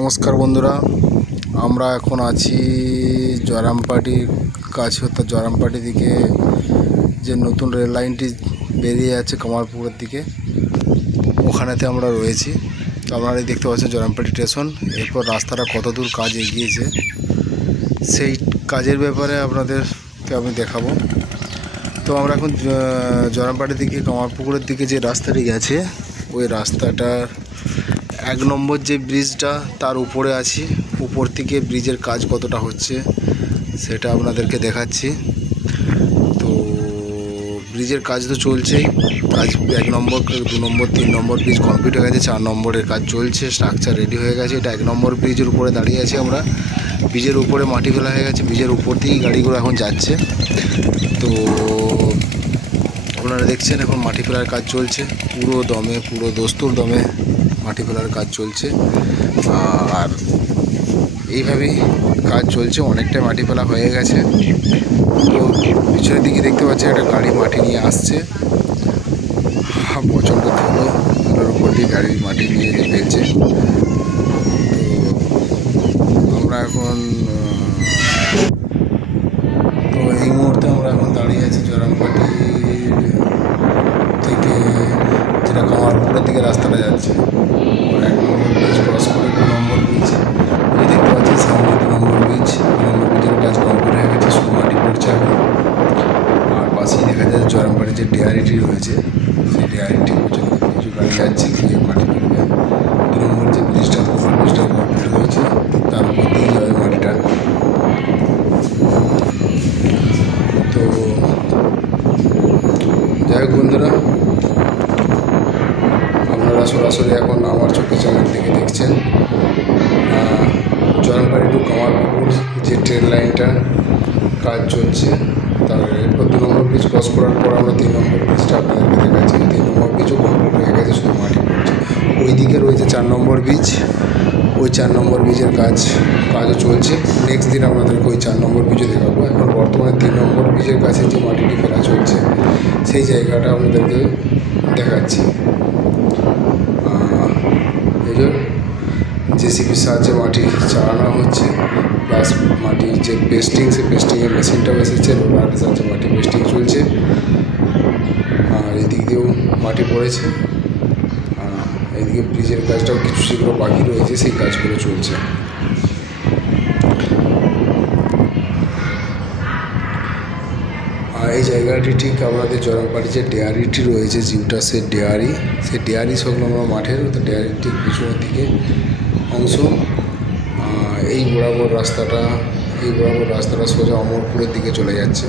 নমস্কার বন্ধুরা, আমরা এখন আছি জয়রামপাটির কাছে, অর্থাৎ জয়রামপাটি দিকে যে নতুন রেল লাইনটি বেরিয়ে যাচ্ছে কামারপুকুরের দিকে, ওখানেতে আমরা রয়েছি। তো আপনারা দেখতে পাচ্ছেন জয়রামপাটি স্টেশন। এরপর রাস্তাটা কত দূর কাজ এগিয়েছে সেই কাজের ব্যাপারে আপনাদেরকে আমি দেখাবো। তো আমরা এখন জয়রামপাটি দিকে কামারপুকুরের দিকে যে রাস্তাটি গেছে, ওই রাস্তাটার 1 নম্বর যে ব্রিজটা তার উপরে আছি। উপর থেকে ব্রিজের কাজ কতটা হচ্ছে সেটা আপনাদেরকে দেখাচ্ছি। তো ব্রিজের কাজ তো চলছেই, কাজ 1 নম্বর 2 নম্বর 3 নম্বর ব্রিজ কমপ্লিট হয়ে গেছে, 4 নম্বরের কাজ চলছে, স্ট্রাকচার রেডি হয়ে গেছে। এটা 1 নম্বর ব্রিজের উপরে দাঁড়িয়ে আছি আমরা। ব্রিজের উপরে মাটি ফেলা হয়ে গেছে, ব্রিজের উপর দিয়েই গাড়িগুলো এখন যাচ্ছে। তো আপনারা দেখছেন এখন মাটি ফেলার কাজ চলছে, পুরো দমে, পুরো দস্তুর দমে মাটি ফেলার কাজ চলছে। আর এইভাবেই কাজ চলছে, অনেকটাই মাটি ফেলা হয়ে গেছে। তো পিছনের দিকে দেখতে পাচ্ছি একটা গাড়ি মাটি নিয়ে আসছে, প্রচণ্ড ধুলো, ধুলোর উপর দিয়ে গাড়ির মাটি নিয়ে ফেলছে। তো আমরা এখন এই মুহূর্তে আমরা এখন দাঁড়িয়ে আছি জয়রামপাটি থেকে, যেটা কামারপুকুরের দিকে রাস্তাটা যাচ্ছে। 1 নম্বর ব্রিজ ক্রস করে 2 নম্বর ব্রিজ, এই দেখতে পাচ্ছি সামনে 2 নম্বর ব্রিজ। 2 নম্বর ব্রিজের কাজ কমপ্লিট হয়ে গেছে, শুধু মাটি পড়ছে এখন। আর পাশেই দেখা যাচ্ছে জয়রামপাটির যে ডেয়ারিটি রয়েছে, সেই ডেয়ারিটি পর্যন্ত কিছু গাড়ি যাচ্ছে, গিয়ে মাটি ফেলবে। 2 নম্বর যে ব্রিজটা, ব্রিজটা কমপ্লিট হয়েছে, তার উপর দিয়ে যাবে মাটিটা। তো যাই হোক বন্ধুরা, আপনারা সরাসরি এখন আমার চোখে চ্যানেল থেকে দেখছেন জয়রামপাটি টু কামারপুকুর যে ট্রেন লাইনটা কাজ চলছে। তার এরপর 2 নম্বর ব্রিজ ক্রস করার পর আমরা 3 নম্বর ব্রিজটা আপনাদেরকে দেখাচ্ছি। 3 নম্বর ব্রিজও কমপ্লিট হয়ে গেছে, শুধু মাটি পড়ছে। ওই দিকে রয়েছে 4 নম্বর ব্রিজ, ওই 4 নম্বর ব্রিজের কাজও চলছে। নেক্সট দিন আপনাদেরকে ওই 4 নম্বর ব্রিজও দেখাবো। এখন বর্তমানে 3 নম্বর ব্রিজের কাছে যে মাটিটি ফেলা চলছে, সেই জায়গাটা আপনাদেরকে দেখাচ্ছি। এই যে জেসিবির সাহায্যে মাটি চালানো হচ্ছে, প্লাস মাটির যে পেস্টিং, সেই পেস্টিংয়ের মেশিনটাও এসেছে, রোলারের সাহায্যে মাটি পেস্টিং চলছে। আর এদিক দিয়েও মাটি পড়েছে। এইদিকে ব্রিজের কাজটাও কিছু সেগুলো বাকি রয়েছে, সেই কাজগুলো চলছে। আর এই জায়গাটি ঠিক আপনাদের জয়রামপাটি যে ডেয়ারিটি রয়েছে, জিউটাসের ডেয়ারি, সেই ডেয়ারি সংলগ্ন মাঠের ডেয়ারির ঠিক পিছনের দিকে অংশ। এই বরাবর রাস্তাটা সোজা অমরপুরের দিকে চলে যাচ্ছে।